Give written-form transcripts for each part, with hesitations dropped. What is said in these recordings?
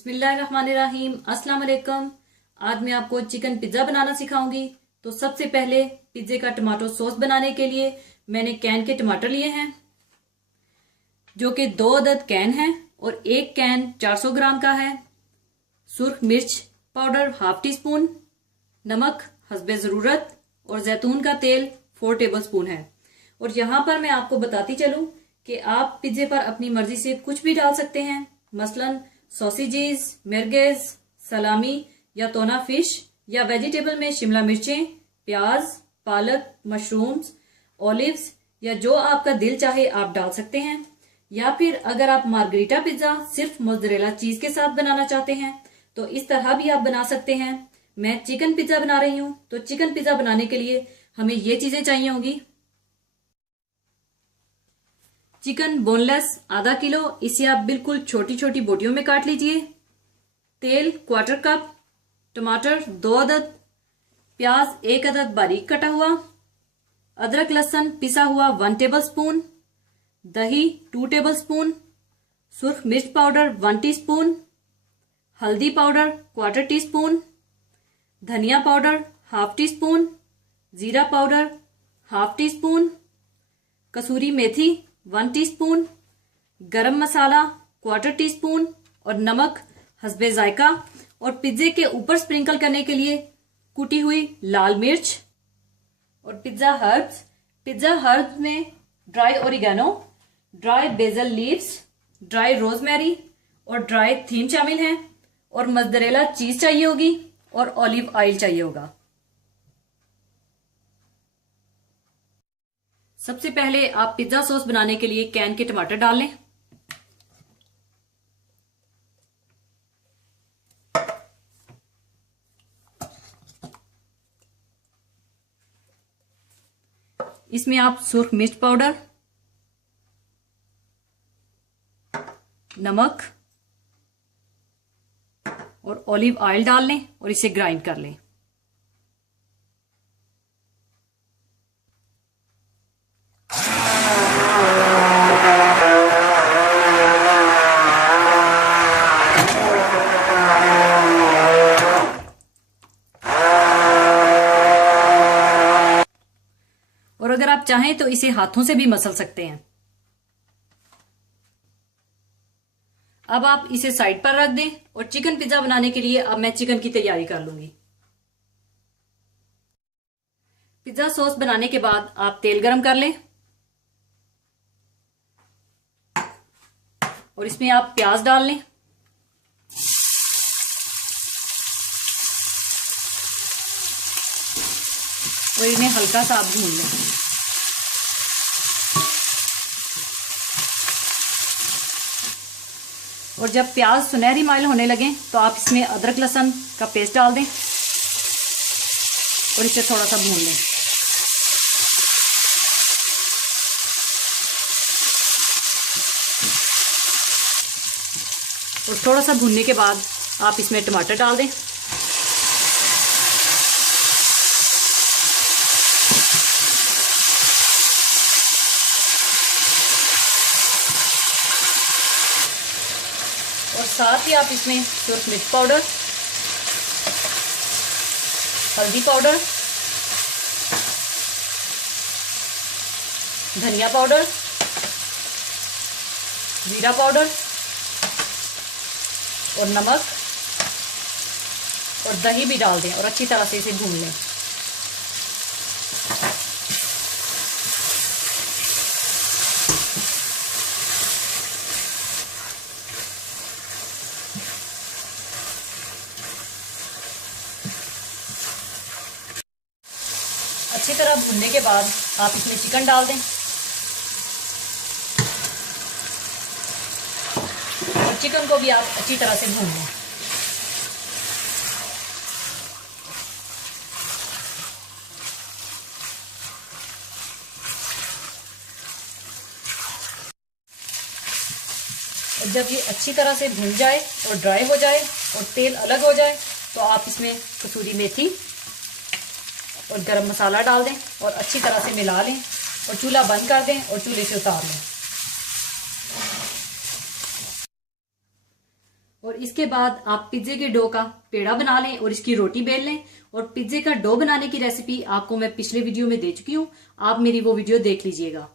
बिस्मिल्लाहिर्रहमानिर्रहीम। अस्सलाम वालेकुम। आज मैं आपको चिकन पिज्ज़ा बनाना सिखाऊंगी। तो सबसे पहले पिज्ज़े का टमाटो सॉस बनाने के लिए मैंने कैन के टमाटर लिए हैं, जो कि 2 अदद कैन हैं और एक कैन 400 ग्राम का है। सुर्ख मिर्च पाउडर हाफ टी स्पून, नमक हस्बे ज़रूरत और जैतून का तेल 4 टेबल स्पून है। और यहाँ पर मैं आपको बताती चलूँ कि आप पिज्ज़े पर अपनी मर्जी से कुछ भी डाल सकते हैं, मसलन सॉसेजेस, मेरगेज, सलामी या टोना फिश, या वेजिटेबल में शिमला मिर्चें, प्याज, पालक, मशरूम्स, ऑलिव्स या जो आपका दिल चाहे आप डाल सकते हैं। या फिर अगर आप मार्गरीटा पिज्ज़ा सिर्फ मोज़रेला चीज के साथ बनाना चाहते हैं तो इस तरह भी आप बना सकते हैं। मैं चिकन पिज्ज़ा बना रही हूँ, तो चिकन पिज्ज़ा बनाने के लिए हमें ये चीजें चाहिए होंगी। चिकन बोनलेस आधा किलो, इसे आप बिल्कुल छोटी छोटी बोटियों में काट लीजिए। तेल 1/4 कप, टमाटर 2 अदद, प्याज 1 अदद बारीक कटा हुआ, अदरक लहसुन पिसा हुआ 1 टेबल स्पून, दही 2 टेबल स्पून, सुर्ख मिर्च पाउडर 1 टीस्पून, हल्दी पाउडर 1/4 टीस्पून, धनिया पाउडर हाफ टी स्पून, जीरा पाउडर हाफ टी स्पून, कसूरी मेथी 1 टीस्पून, गरम मसाला 1/4 टीस्पून और नमक हस्बे जायका। और पिज्जे के ऊपर स्प्रिंकल करने के लिए कुटी हुई लाल मिर्च और पिज्जा हर्ब्स में dry oregano, dry basil leaves, dry rosemary और ड्राई थीम शामिल हैं। और मोज़रेला चीज चाहिए होगी और ऑलिव ऑयल चाहिए होगा। सबसे पहले आप पिज्जा सॉस बनाने के लिए कैन के टमाटर डाल लें। इसमें आप सुर्ख मिर्च पाउडर, नमक और ऑलिव ऑयल डाल लें और इसे ग्राइंड कर लें। और अगर आप चाहें तो इसे हाथों से भी मसल सकते हैं। अब आप इसे साइड पर रख दें और चिकन पिज्जा बनाने के लिए अब मैं चिकन की तैयारी कर लूंगी। पिज्जा सॉस बनाने के बाद आप तेल गरम कर लें और इसमें आप प्याज डाल लें। और इन्हें हल्का सा आप भून लें। और जब प्याज सुनहरी माइल होने लगे तो आप इसमें अदरक लहसुन का पेस्ट डाल दें और इसे थोड़ा सा भून लें। और थोड़ा सा भूनने के बाद आप इसमें टमाटर डाल दें। और साथ ही आप इसमें सुर्ख मिर्च पाउडर, हल्दी पाउडर, धनिया पाउडर, जीरा पाउडर और नमक और दही भी डाल दें और अच्छी तरह से इसे भून लें। अच्छी तरह भूनने के बाद आप इसमें चिकन डाल दें और चिकन को भी आप अच्छी तरह से भून लें। और जब ये अच्छी तरह से भून जाए और ड्राई हो जाए और तेल अलग हो जाए तो आप इसमें कसूरी मेथी और गरम मसाला डाल दें और अच्छी तरह से मिला लें और चूल्हा बंद कर दें और चूल्हे से उतार लें। और इसके बाद आप पिज्जे के डो का पेड़ा बना लें और इसकी रोटी बेल लें। और पिज्जे का डो बनाने की रेसिपी आपको मैं पिछले वीडियो में दे चुकी हूं, आप मेरी वो वीडियो देख लीजिएगा।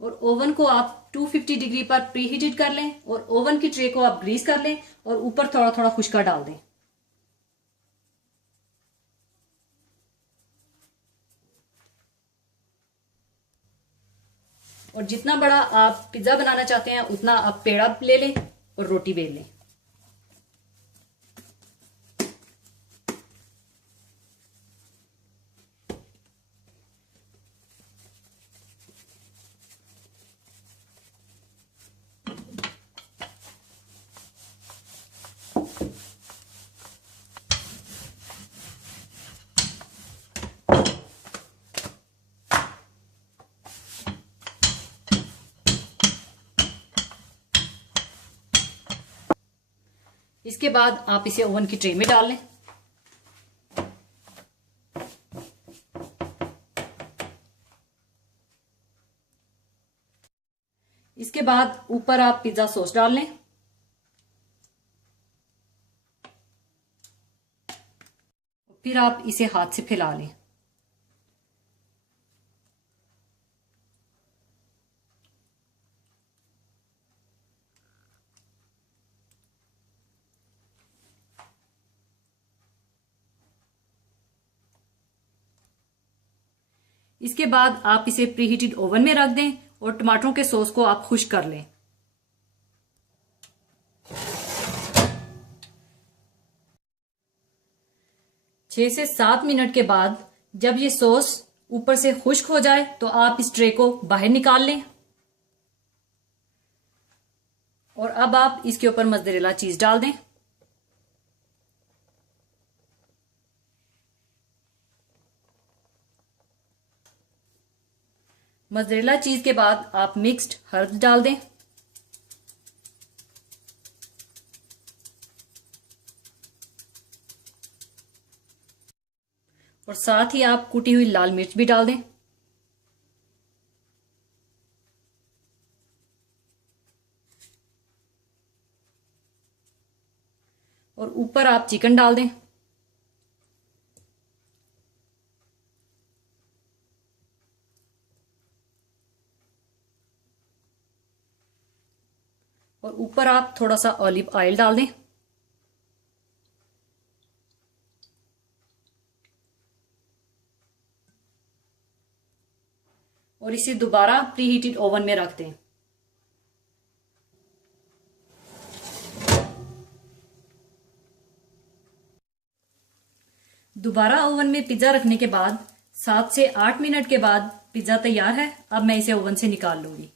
और ओवन को आप 250 डिग्री पर प्री हीटेड कर लें और ओवन की ट्रे को आप ग्रीस कर लें और ऊपर थोड़ा थोड़ा खुशका डाल दें। और जितना बड़ा आप पिज्जा बनाना चाहते हैं उतना आप पेड़ा ले लें और रोटी बेल लें। इसके बाद आप इसे ओवन की ट्रे में डाल लें। इसके बाद ऊपर आप पिज्जा सॉस डाल लें। फिर आप इसे हाथ से फैला लें। इसके बाद आप इसे प्रीहीटेड ओवन में रख दें और टमाटरों के सॉस को आप खुश कर लें। छह से 7 मिनट के बाद जब ये सॉस ऊपर से खुश्क हो जाए तो आप इस ट्रे को बाहर निकाल लें। और अब आप इसके ऊपर मोज़रेला चीज डाल दें। मोज़रेला चीज के बाद आप मिक्स्ड हर्ब्स डाल दें। और साथ ही आप कुटी हुई लाल मिर्च भी डाल दें। और ऊपर आप चिकन डाल दें। और ऊपर आप थोड़ा सा ऑलिव ऑयल डाल दें। और इसे दोबारा प्रीहीटेड ओवन में रख दें। दोबारा ओवन में पिज्जा रखने के बाद 7 से 8 मिनट के बाद पिज्जा तैयार है। अब मैं इसे ओवन से निकाल लूंगी।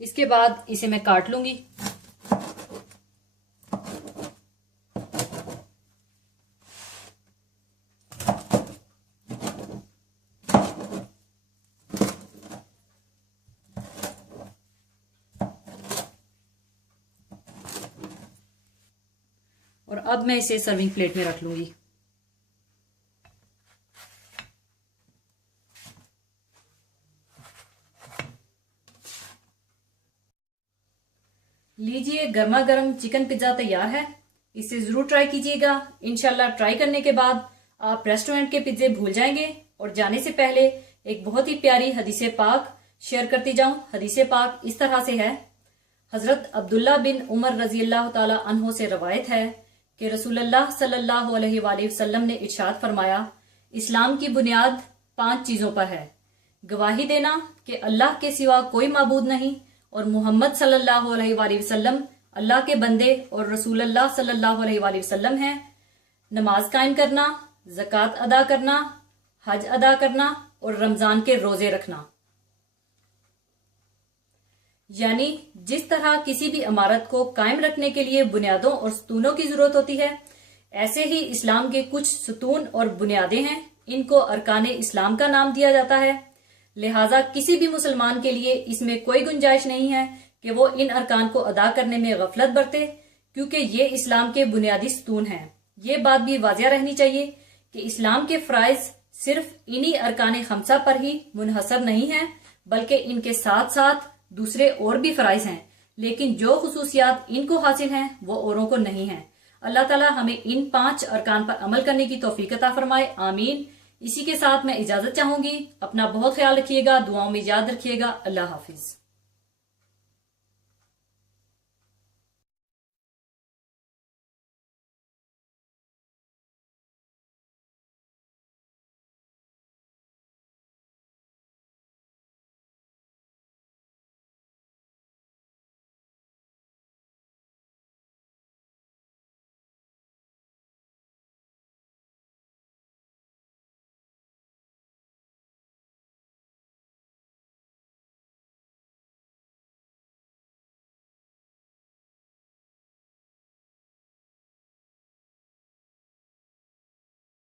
इसके बाद इसे मैं काट लूंगी। और अब मैं इसे सर्विंग प्लेट में रख लूंगी। लीजिए, गर्मा गर्म चिकन पिज्जा तैयार है। इसे जरूर ट्राई कीजिएगा। इंशाल्लाह ट्राई करने के बाद आप रेस्टोरेंट के पिज्जे भूल जाएंगे। और जाने से पहले एक बहुत ही प्यारी हदीसे पाक शेयर करती जाऊं। हदीसे पाक इस तरह से है। हजरत अब्दुल्ला बिन उमर रजी अल्लाह ताला अन्हो से रवायत है कि रसूलुल्लाह सल्लल्लाहु अलैहि वसल्लम ने इरशाद फरमाया, इस्लाम की बुनियाद 5 चीजों पर है। गवाही देना कि अल्लाह के सिवा कोई माबूद नहीं और मोहम्मद सल्लल्लाहु अलैहि वसल्लम अल्लाह के बंदे और रसूलुल्लाह सल्लल्लाहु अलैहि वसल्लम हैं। नमाज कायम करना, ज़कात अदा करना, हज अदा करना और रमजान के रोजे रखना। यानी जिस तरह किसी भी इमारत को कायम रखने के लिए बुनियादों और सतूनों की जरूरत होती है, ऐसे ही इस्लाम के कुछ सतून और बुनियादें हैं। इनको अरकाने इस्लाम का नाम दिया जाता है। लिहाजा किसी भी मुसलमान के लिए इसमें कोई गुंजाइश नहीं है कि वो इन अरकान को अदा करने में गफलत बरते, क्योंकि ये इस्लाम के बुनियादी सतून हैं। ये बात भी वाजिया रहनी चाहिए कि इस्लाम के फ़राइज़ सिर्फ इन्हीं अरकान खमसा पर ही मुनहसर नहीं है, बल्कि इनके साथ साथ दूसरे और भी फराइज हैं, लेकिन जो खुसूसियात इनको हासिल हैं वो औरों को नहीं है। अल्लाह ताला हमें इन 5 अरकान पर अमल करने की तौफीक अता फरमाए, आमीन। इसी के साथ मैं इजाजत चाहूंगी। अपना बहुत ख्याल रखिएगा, दुआओं में याद रखिएगा। अल्लाह हाफिज।